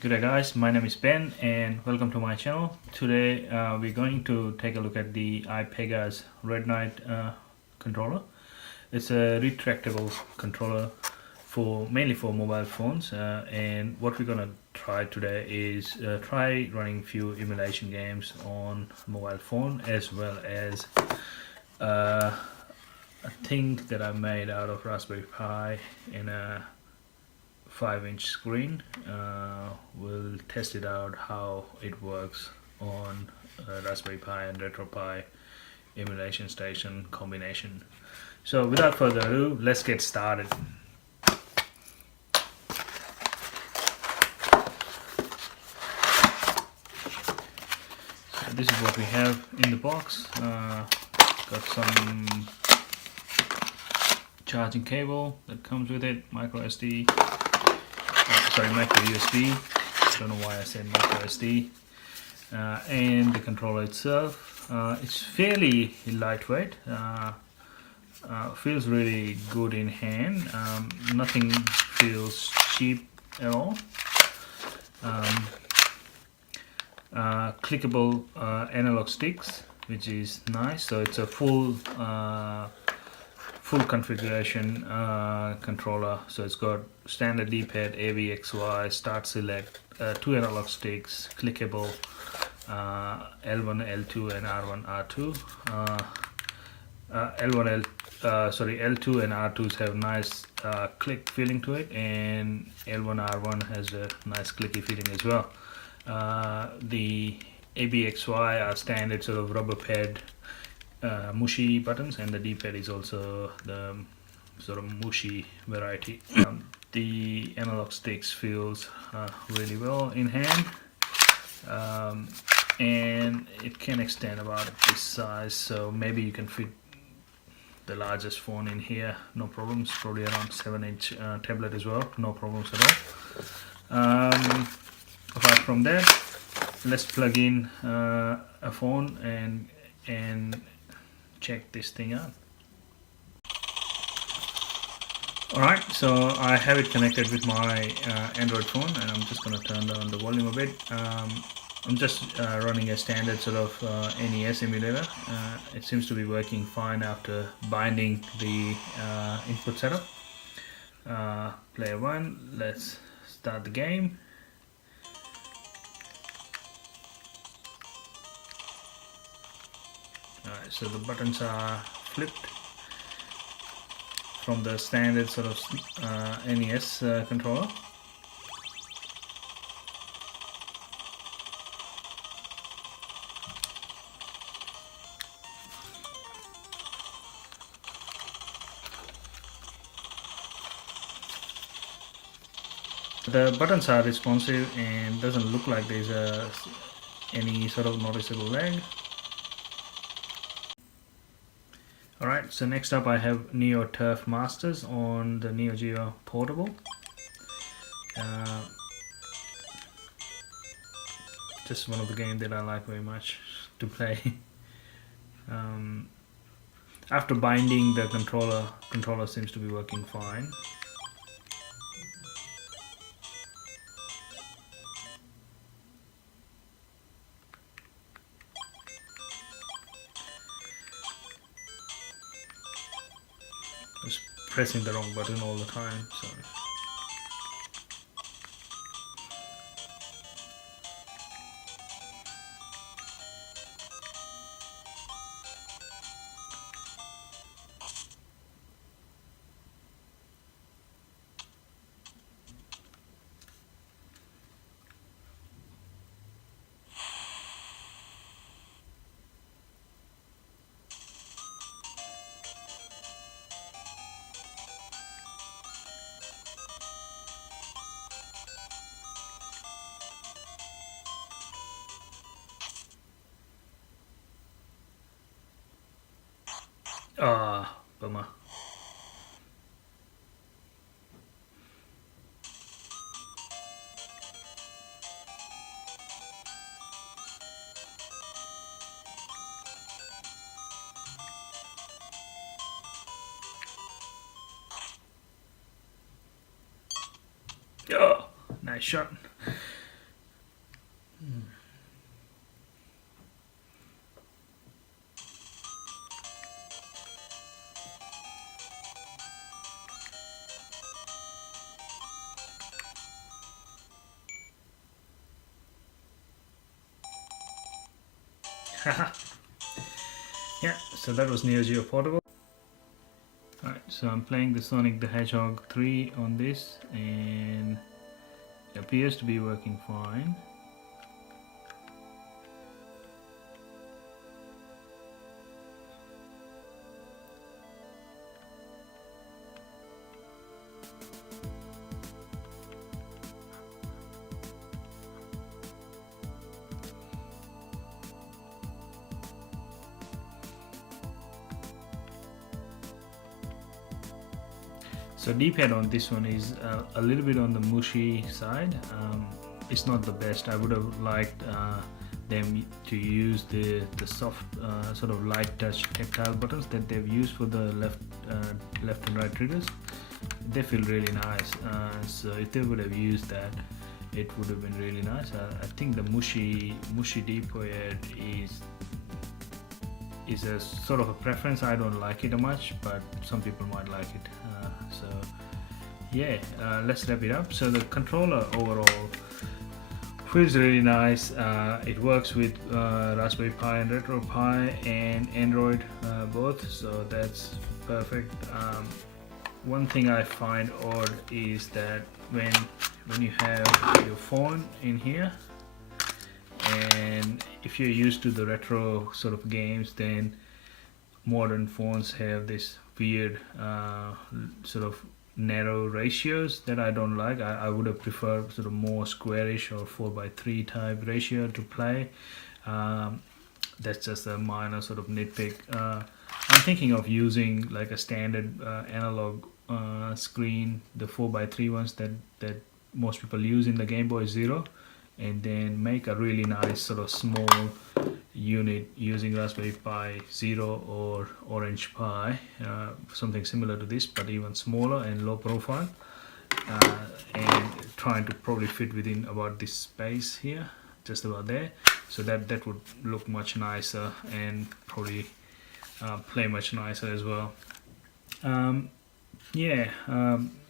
Good day guys, my name is Ben and welcome to my channel. Today we're going to take a look at the Ipega's Red controller. It's a retractable controller for mainly for mobile phones, and what we're gonna try today is try running few emulation games on mobile phone, as well as uh, a thing that I made out of Raspberry Pi in a 5-inch screen. We'll test it out how it works on Raspberry Pi and retropie emulation station combination. So without further ado, let's get started. So this is what we have in the box. Got some charging cable that comes with it, micro SD, micro USB. I don't know why I said micro SD. And the controller itself. It's fairly lightweight. Feels really good in hand. Nothing feels cheap at all. Clickable analog sticks, which is nice. So it's a full configuration controller. So it's got standard D-pad, AVXY, start select, 2 analog sticks, clickable, L1, L2 and R1, R2. L2 and R2s have nice click feeling to it, and L1, R1 has a nice clicky feeling as well. The ABXY are standard sort of rubber pad mushy buttons, and the D-pad is also the sort of mushy variety. The analog sticks feels really well in hand, and it can extend about this size, so maybe you can fit the largest phone in here, no problems. Probably around 7-inch tablet as well, no problems at all. Apart from that, let's plug in a phone and check this thing out. Alright, so I have it connected with my Android phone, and I'm just going to turn down the volume a bit. I'm just running a standard sort of NES emulator. It seems to be working fine after binding the input setup. Player 1, let's start the game. Alright, so the buttons are flipped from the standard sort of NES controller. The buttons are responsive and doesn't look like there's any sort of noticeable lag. Alright, so next up I have Neo Turf Masters on the Neo Geo Portable. Just one of the games that I like very much to play. After binding the controller seems to be working fine. Just pressing the wrong button all the time, so. Bummer. Oh, nice shot. Yeah, so that was Neo Geo Portable. Alright, so I'm playing the Sonic the Hedgehog 3 on this, and it appears to be working fine. So D-pad on this one is a little bit on the mushy side. It's not the best. I would have liked them to use the soft sort of light touch tactile buttons that they've used for the left and right triggers. They feel really nice. So if they would have used that, it would have been really nice. I think the Mushy D-pad is a sort of a preference. I don't like it much, but some people might like it. So yeah, let's wrap it up. So the controller overall feels really nice. It works with Raspberry Pi and RetroPie and Android both, so that's perfect. One thing I find odd is that when you have your phone in here, and if you're used to the retro sort of games, then modern phones have this weird sort of narrow ratios that I don't like. I would have preferred sort of more squarish or 4:3 type ratio to play. That's just a minor sort of nitpick. I'm thinking of using like a standard analog screen, the 4:3 ones that most people use in the Game Boy Zero, and then make a really nice sort of small unit using Raspberry Pi Zero or Orange Pi, something similar to this but even smaller and low profile, and trying to probably fit within about this space here, just about there, so that would look much nicer and probably play much nicer as well. Yeah,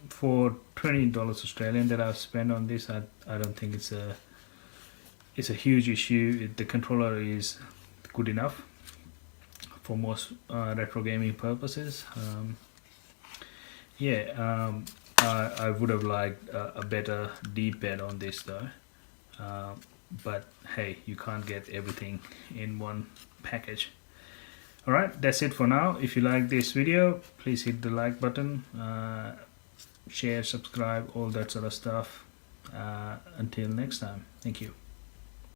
for $20 Australian that I've spent on this, I don't think it's a huge issue. The controller is good enough for most retro gaming purposes. Yeah, I would have liked a better D-pad on this though, but hey, you can't get everything in one package. Alright, that's it for now. If you like this video, please hit the like button, share, subscribe, all that sort of stuff. Until next time, thank you.